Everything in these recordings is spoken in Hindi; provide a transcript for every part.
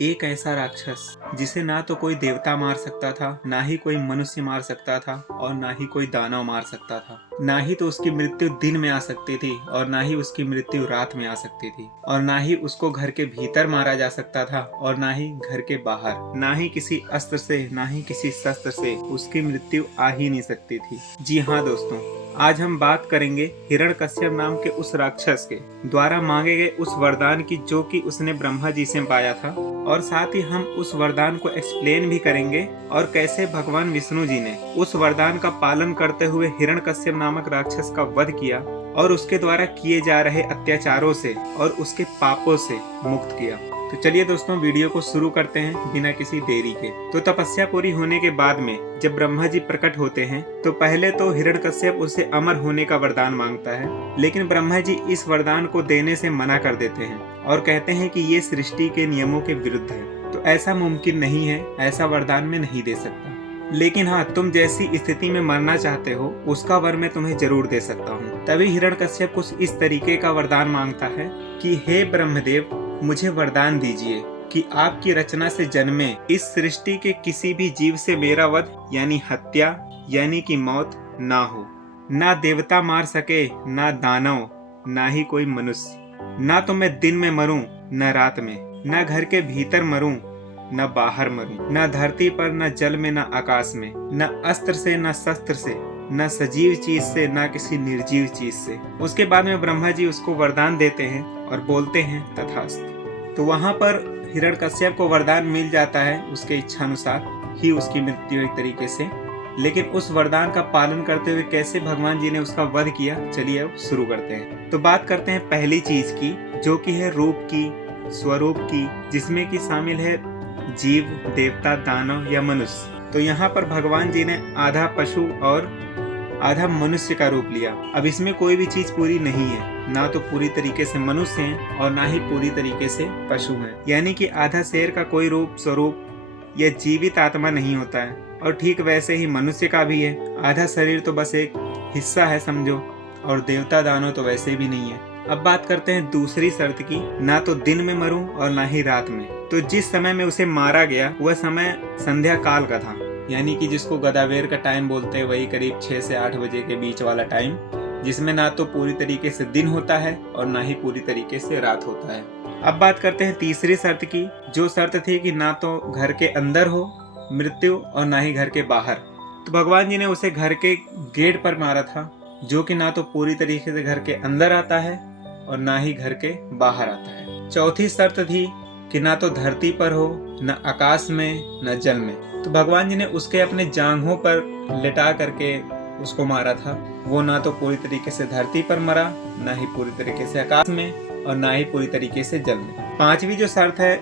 एक ऐसा राक्षस जिसे ना तो कोई देवता मार सकता था, ना ही कोई मनुष्य मार सकता था और ना ही कोई दानव मार सकता था। ना ही तो उसकी मृत्यु दिन में आ सकती थी और ना ही उसकी मृत्यु रात में आ सकती थी, और ना ही उसको घर के भीतर मारा जा सकता था और ना ही घर के बाहर। ना ही किसी अस्त्र से, ना ही किसी शस्त्र से उसकी मृत्यु आ ही नहीं सकती थी। जी हाँ दोस्तों, आज हम बात करेंगे हिरण्यकश्यप नाम के उस राक्षस के द्वारा मांगे गए उस वरदान की, जो कि उसने ब्रह्मा जी से पाया था। और साथ ही हम उस वरदान को एक्सप्लेन भी करेंगे और कैसे भगवान विष्णु जी ने उस वरदान का पालन करते हुए हिरण्यकश्यप नामक राक्षस का वध किया और उसके द्वारा किए जा रहे अत्याचारों से और उसके पापों से मुक्त किया। तो चलिए दोस्तों, वीडियो को शुरू करते हैं बिना किसी देरी के। तो तपस्या पूरी होने के बाद में जब ब्रह्मा जी प्रकट होते हैं तो पहले तो हिरण्यकश्यप उसे अमर होने का वरदान मांगता है, लेकिन ब्रह्मा जी इस वरदान को देने से मना कर देते हैं और कहते हैं कि ये सृष्टि के नियमों के विरुद्ध है, तो ऐसा मुमकिन नहीं है, ऐसा वरदान मैं नहीं दे सकता। लेकिन हाँ, तुम जैसी स्थिति में मरना चाहते हो उसका वर मैं तुम्हें जरूर दे सकता हूँ। तभी हिरण्यकश्यप कुछ इस तरीके का वरदान मांगता है कि हे ब्रह्मदेव, मुझे वरदान दीजिए कि आपकी रचना से जन्मे इस सृष्टि के किसी भी जीव से मेरा वध यानी हत्या यानी कि मौत ना हो। ना देवता मार सके, ना दानव, ना ही कोई मनुष्य। ना तो मैं दिन में मरूं न रात में, ना घर के भीतर मरूं न बाहर मरूं, न धरती पर, न जल में, न आकाश में, न अस्त्र से, न शस्त्र से, न सजीव चीज से, न किसी निर्जीव चीज से। उसके बाद में ब्रह्मा जी उसको वरदान देते हैं और बोलते हैं तथास्तु। तो वहां पर हिरण्यकश्यप को वरदान मिल जाता है, उसके इच्छानुसार ही उसकी मृत्यु एक तरीके से। लेकिन उस वरदान का पालन करते हुए कैसे भगवान जी ने उसका वध किया, चलिए अब शुरू करते हैं। तो बात करते हैं पहली चीज की, जो कि है रूप की, स्वरूप की, जिसमें कि शामिल है जीव, देवता, दानव या मनुष्य। तो यहाँ पर भगवान जी ने आधा पशु और आधा मनुष्य का रूप लिया। अब इसमें कोई भी चीज पूरी नहीं है, ना तो पूरी तरीके से मनुष्य हैं और ना ही पूरी तरीके से पशु हैं। यानी कि आधा शेर का कोई रूप, स्वरूप या जीवित आत्मा नहीं होता है, और ठीक वैसे ही मनुष्य का भी है। आधा शरीर तो बस एक हिस्सा है समझो, और देवता दानव तो वैसे भी नहीं है। अब बात करते हैं दूसरी शर्त की, ना तो दिन में मरूं और ना ही रात में। तो जिस समय में उसे मारा गया वह समय संध्या काल का था, यानी कि जिसको गदावेर का टाइम बोलते हैं, वही करीब 6 से 8 बजे के बीच वाला टाइम, जिसमें ना तो पूरी तरीके से दिन होता है और ना ही पूरी तरीके से रात होता है। अब बात करते हैं तीसरी शर्त की, जो शर्त थी कि ना तो घर के अंदर हो मृत्यु और ना ही घर के बाहर। तो भगवान जी ने उसे घर के गेट पर मारा था, जो कि ना तो पूरी तरीके से घर के अंदर आता है और ना ही घर के बाहर आता है। चौथी शर्त थी कि ना तो धरती पर हो, न आकाश में, न जल में। तो भगवान जी ने उसके अपने जांघों पर लेटा करके उसको मारा था। वो ना तो पूरी तरीके से धरती पर मरा, ना ही पूरी तरीके से आकाश में, और ना ही पूरी तरीके से जल में। पांचवी जो शर्त है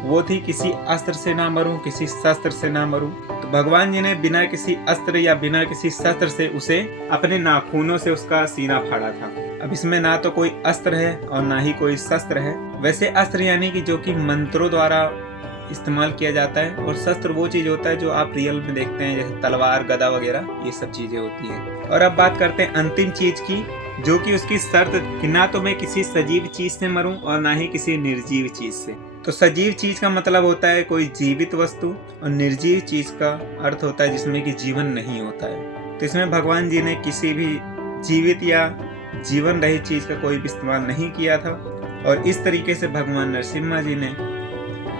वो थी किसी अस्त्र से ना मरूं, किसी शस्त्र से ना मरूं। तो भगवान जी ने बिना किसी अस्त्र या बिना किसी शस्त्र से उसे अपने नाखूनों से उसका सीना फाड़ा था। अब इसमें ना तो कोई अस्त्र है और ना ही कोई शस्त्र है। वैसे अस्त्र यानी कि जो कि मंत्रों द्वारा इस्तेमाल किया जाता है, और शस्त्र वो चीज होता है जो आप रियल में देखते हैं, जैसे तलवार, गदा वगैरह, ये सब चीजें होती हैं। और अब बात करते हैं अंतिम चीज की, जो कि उसकी शर्त कि ना तो मैं किसी सजीव चीज से मरूं और ना ही किसी निर्जीव चीज से। तो सजीव चीज का मतलब होता है कोई जीवित वस्तु, और निर्जीव चीज का अर्थ होता है जिसमें कि जीवन नहीं होता है। तो इसमें भगवान जी ने किसी भी जीवित या जीवन रहित चीज का कोई भी इस्तेमाल नहीं किया था, और इस तरीके से भगवान नरसिम्हा जी ने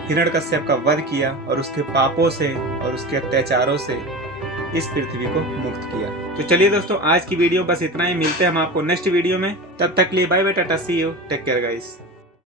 हिरण्यकश्यप का वध किया और उसके पापों से और उसके अत्याचारों से इस पृथ्वी को मुक्त किया। तो चलिए दोस्तों, आज की वीडियो बस इतना ही। मिलते हैं हम आपको नेक्स्ट वीडियो में, तब तक के लिए bye bye, tata, see you, take care guys.